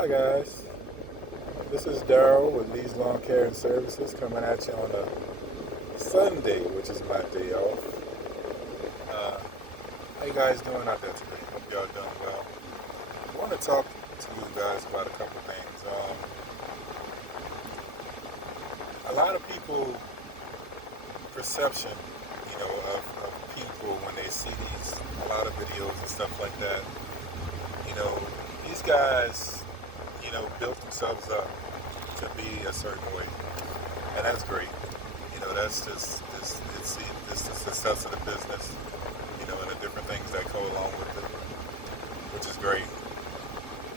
Hi guys, this is Daryl with Lee's Lawn Care and Services coming at you on a Sunday, which is my day off. How you guys doing out there today? Hope y'all doing well. I want to talk to you guys about a couple things. A lot of people perception, of people when they see a lot of videos and stuff like that. You know, these guys, built themselves up to be a certain way, and that's great. That's just it's the success of the business, and the different things that go along with it, which is great.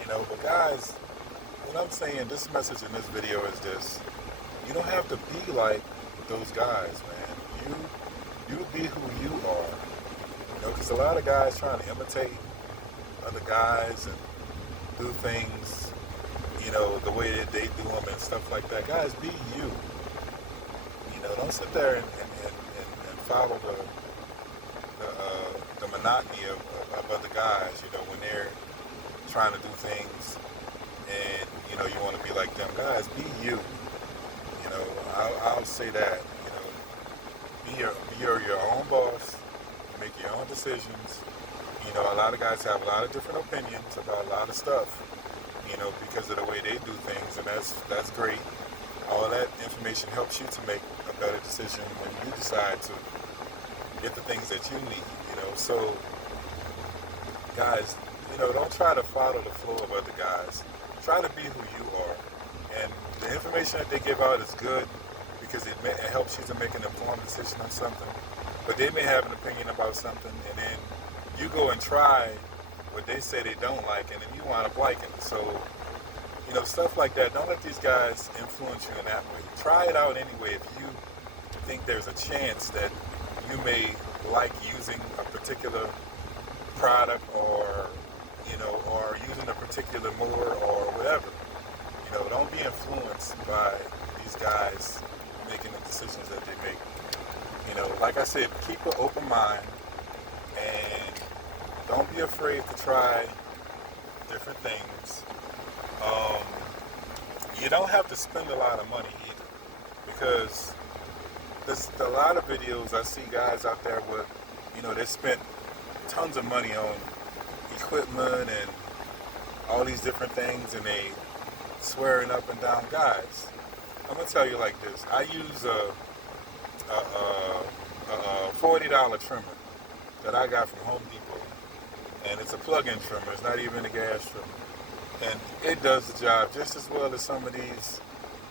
But guys, what I'm saying, this message in this video is this: you don't have to be like those guys, man. You be who you are, because a lot of guys trying to imitate other guys and do things, the way that they do them and stuff like that. Guys, be you. Don't sit there and follow the monotony of other guys, when they're trying to do things and, you want to be like them. Guys, be you. I'll say that, be your own boss, make your own decisions. A lot of guys have a lot of different opinions about a lot of stuff, because of the way they do things, and that's great. All that information helps you to make a better decision when you decide to get the things that you need, So, guys, don't try to follow the flow of other guys. Try to be who you are. And the information that they give out is good because it helps you to make an informed decision on something. But they may have an opinion about something, and then you go and try what they say they don't like, and then you wind up liking it. So, stuff like that. Don't let these guys influence you in that way. Try it out anyway if you think there's a chance that you may like using a particular product or using a particular mower or whatever. Don't be influenced by these guys making the decisions that they make. Like I said, keep an open mind and don't be afraid to try different things. You don't have to spend a lot of money either, because there's a lot of videos I see guys out there with, they spent tons of money on equipment and all these different things, and they swearing up and down. Guys, I'm gonna tell you like this: I use a $40 trimmer that I got from Home Depot, and it's a plug-in trimmer. It's not even a gas trimmer. And it does the job just as well as some of these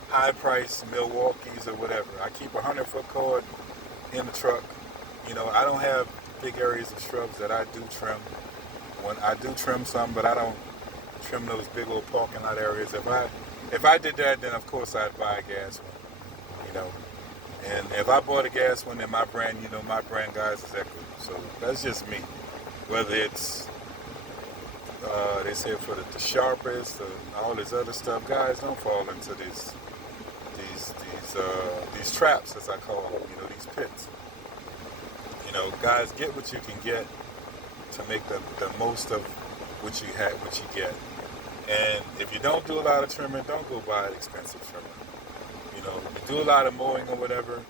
high-priced Milwaukees or whatever. I keep a 100-foot cord in the truck. I don't have big areas of shrubs that I do trim. When I do trim some, but I don't trim those big old parking lot areas. If I did that, then of course I'd buy a gas one. And if I bought a gas one, then my brand, my brand, guys, is Echo. So that's just me. Whether it's they say for the sharpest and all this other stuff, guys, don't fall into these traps, as I call them, these pits. Guys, get what you can get to make the most of what you get. And if you don't do a lot of trimming, don't go buy an expensive trimmer. If you do a lot of mowing or whatever,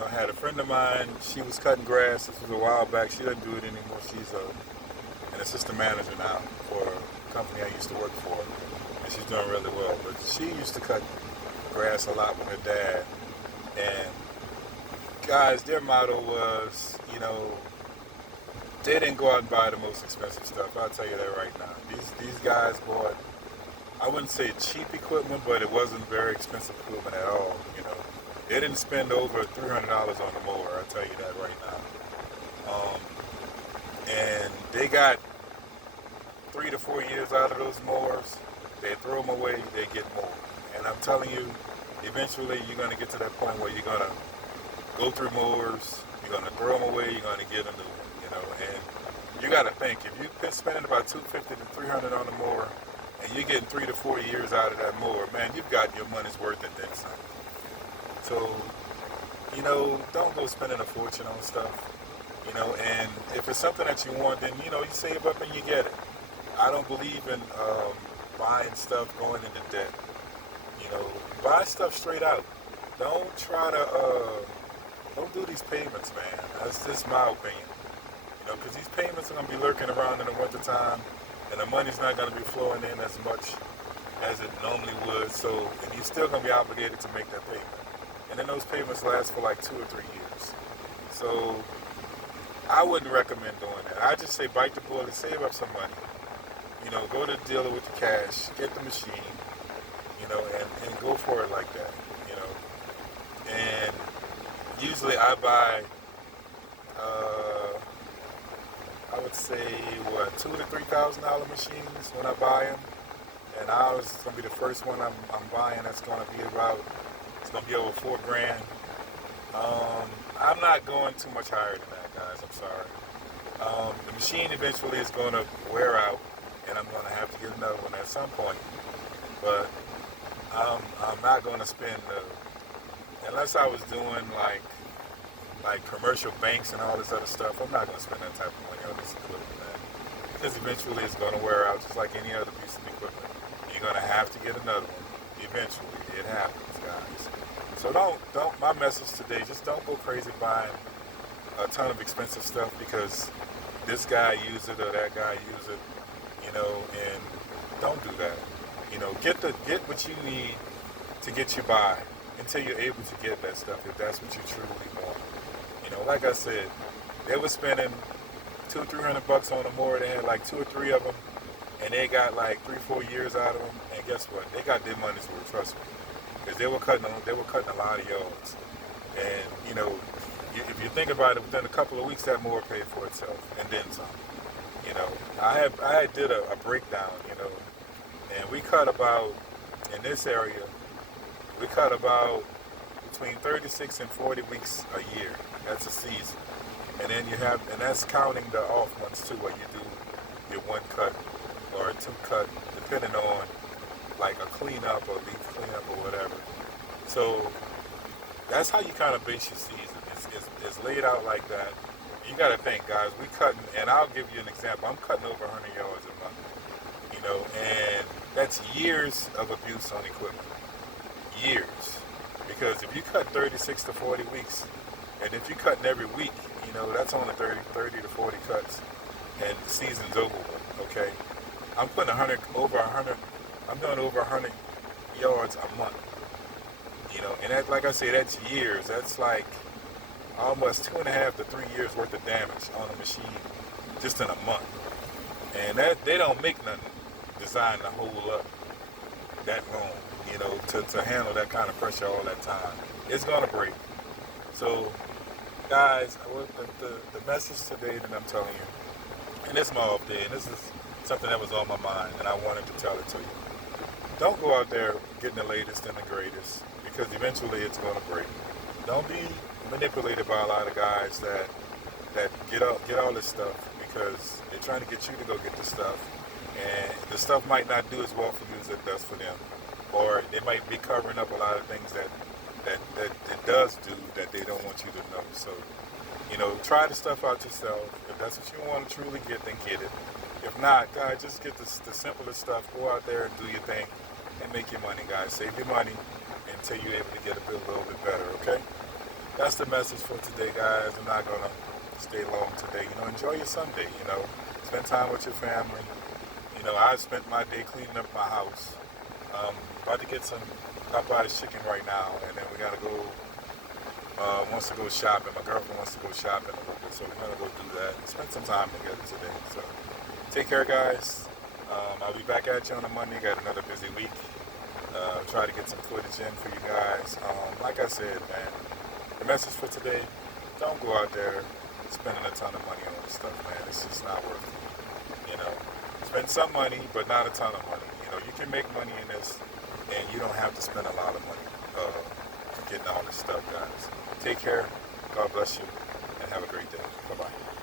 I had a friend of mine, she was cutting grass, this was a while back, she doesn't do it anymore, she's an assistant manager now for a company I used to work for, and she's doing really well. But she used to cut grass a lot with her dad, and guys, their motto was, they didn't go out and buy the most expensive stuff. I'll tell you that right now. These guys bought, I wouldn't say cheap equipment, but it wasn't very expensive equipment at all. They didn't spend over $300 on the mower. I'll tell you that right now. And they got 3 to 4 years out of those mowers. They throw them away, they get more. And I'm telling you, eventually you're going to get to that point where you're going to go through mowers, you're going to throw them away, you're going to get a new one, And you got to think, if you're spending about $250 to $300 on a mower, and you're getting 3 to 4 years out of that mower, man, you've got your money's worth and then some. So, don't go spending a fortune on stuff. And if it's something that you want, then, you save up and you get it. I don't believe in buying buying stuff, going into debt. Buy stuff straight out. Don't try to, don't do these payments, man. That's just my opinion. Because these payments are going to be lurking around in the wintertime, and the money's not going to be flowing in as much as it normally would. So, and you're still going to be obligated to make that payment. And then those payments last for like 2 or 3 years. So, I wouldn't recommend doing that. I just say bite the bullet, save up some money. Go to the dealer with the cash, get the machine, and go for it like that, And usually I buy, I would say, $2,000 to $3,000 machines when I buy them. And ours is going to be the first one I'm buying. That's going to be it's going to be over $4,000. I'm not going too much higher than that, guys. I'm sorry. The machine eventually is going to wear out, and I'm going to have to get another one at some point. But I'm not going to spend unless I was doing like commercial banks and all this other stuff. I'm not going to spend that type of money on this equipment, man, because eventually it's going to wear out just like any other piece of equipment. You're going to have to get another one. Eventually, it happens, guys. So my message today, just don't go crazy buying a ton of expensive stuff because this guy used it or that guy used it, and don't do that. Get what you need to get you by until you're able to get that stuff if that's what you truly want. Like I said, they were spending $200-300 on them more. They had like 2 or 3 of them, and they got like 3-4 years out of them. And guess what? They got their money's worth. Trust me, because they were cutting a lot of yards. And if you think about it, within a couple of weeks, that more paid for itself, and then some. I did a breakdown. And we cut about in this area. We cut about between 36 and 40 weeks a year. That's a season. And then and that's counting the off months too, where you do your 1 cut or a 2 cut, depending on like a cleanup or leaf cleanup or whatever. So that's how you kind of base your season. It's laid out like that. You got to think, guys, we cutting, and I'll give you an example. I'm cutting over 100 yards a month, and that's years of abuse on equipment. Years. Because if you cut 36 to 40 weeks, and if you're cutting every week, that's only 30 to 40 cuts, and the season's over with, okay? I'm putting I'm doing over 100 yards a month, and that, like I say, that's years. That's like almost 2.5 to 3 years worth of damage on a machine just in a month. And that they don't make nothing designed to hold up that long, to handle that kind of pressure all that time. It's gonna break. So, guys, the message today that I'm telling you, and it's my off day, and this is something that was on my mind, and I wanted to tell it to you. Don't go out there getting the latest and the greatest, because eventually it's gonna break. Don't be manipulated by a lot of guys that get all this stuff because they're trying to get you to go get the stuff, and the stuff might not do as well for you as it does for them, or they might be covering up a lot of things that it does do that they don't want you to know. So, try the stuff out yourself. If that's what you want to truly get, then get it. If not, guys, just get the simplest stuff. Go out there and do your thing and make your money, guys. Save your money until you're able to get a little bit better, okay? That's the message for today, guys. I'm not going to stay long today. Enjoy your Sunday, Spend time with your family. I spent my day cleaning up my house. About to get some Popeye's chicken right now, and then we got to go, wants to go shopping. My girlfriend wants to go shopping a little bit, so we're going to go do that and spend some time together today. So take care, guys. I'll be back at you on a Monday. Got another busy week. Try to get some footage in for you guys. Like I said, man, the message for today, don't go out there spending a ton of money on this stuff, man. It's just not worth it. Spend some money, but not a ton of money. You can make money in this, and you don't have to spend a lot of money getting all this stuff, guys. Take care. God bless you, and have a great day. Bye-bye.